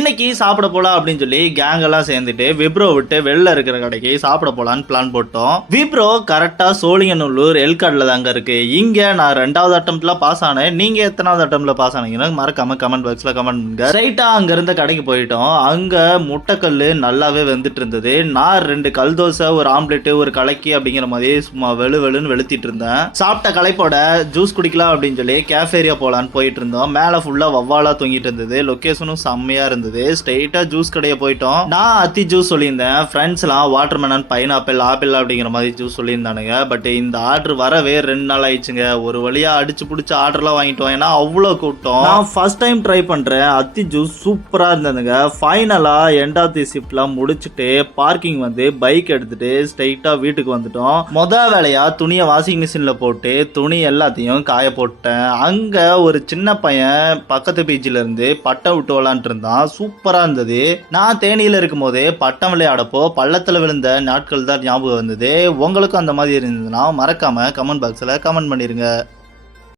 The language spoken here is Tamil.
இன்னைக்கு சாப்பிட போலாம் அப்படின்னு சொல்லி கேங் எல்லாம் சேர்ந்துட்டு விப்ரோ விட்டு வெளில இருக்கிற கடைக்கு சாப்பிட போலான்னு பிளான் போட்டோம். விப்ரோ கரெக்டா சோழிங்கநல்லூர் எல்காட்ல தாங்க இருக்கு. இங்க நான் 2வது அட்டம்ப்ட்ல பாஸ் ஆனேன். நீங்க எத்தனாவது அட்டம்ப்ட்ல பாஸ் ஆனீங்கன்னா மறக்காம கமெண்ட் பாக்ஸ்ல கமெண்ட் பண்ணுங்க. ஸ்ட்ரைட்டா அங்க இருந்த கடைக்கு போயிட்டோம். அங்க முட்டைக்கல்லு நல்லாவே வெந்துட்டு இருந்தது. நான் 2 கல் தோசை, ஒரு ஆம்லெட், ஒரு கலக்கி அப்படிங்கிற மாதிரி சும்மா வெளுன்னு வெளுத்திட்டு இருந்தேன். சாப்பிட்ட கலைப்போட ஜூஸ் குடிக்கலாம் அப்படின்னு சொல்லி கேஃபேரியா போலான்னு போயிட்டு இருந்தோம். மேல ஃபுல்லா வவ்வாலா தொங்கிட்டு இருந்தது. லொகேஷனும் செம்மையா இருந்தது. ஸ்ட்ரைட்டா ஜூஸ் கடையை போயிட்டோம். நான் அத்தி ஜூஸ் சொல்லியிருந்தேன். ஃப்ரெண்ட்ஸ் எல்லாம் வாட்டர்மெலன், பைனாப்பிள், ஆப்பிள் அப்படிங்கிற மாதிரி ஜூஸ் சொல்லியிருந்தானுங்க. பட் இந்த ஆர்டர் வரவே 2 நாள் ஆயிடுச்சுங்க. ஒரு வழியா அடிச்சு பிடிச்ச ஆர்டர்லாம் வாங்கிட்டோம். ஏன்னா அவ்வளோ கூட்டம். நான் ஃபர்ஸ்ட் டைம் ட்ரை பண்றேன். அத்தி ஜூஸ் சூப்பரா இருந்ததுங்க. ஃபைனலா எண்ட் ஆஃப் தி ஷிஃப்ட்லாம் முடிச்சுட்டு பார்க்கிங் வந்து பைக் எடுத்துட்டு ஸ்ட்ரைட்டா வீட்டுக்கு வந்துட்டோம். வேலையா துணியை வாஷிங் மிஷின்ல போட்டு துணி எல்லாத்தையும் காய போட்டேன். அங்க ஒரு சின்ன பையன் பக்கத்து பீச்சில இருந்து பட்டம் விட்டு விளாண்டு இருந்தான். சூப்பரா இருந்தது. நான் தேனியில இருக்கும் போதே பட்டம் விளையாடப்போ பள்ளத்துல விழுந்த நாட்கள் தான் ஞாபகம் வந்தது. உங்களுக்கும் அந்த மாதிரி இருந்ததுன்னா மறக்காம கமெண்ட் பாக்ஸ்ல கமெண்ட் பண்ணிருங்க.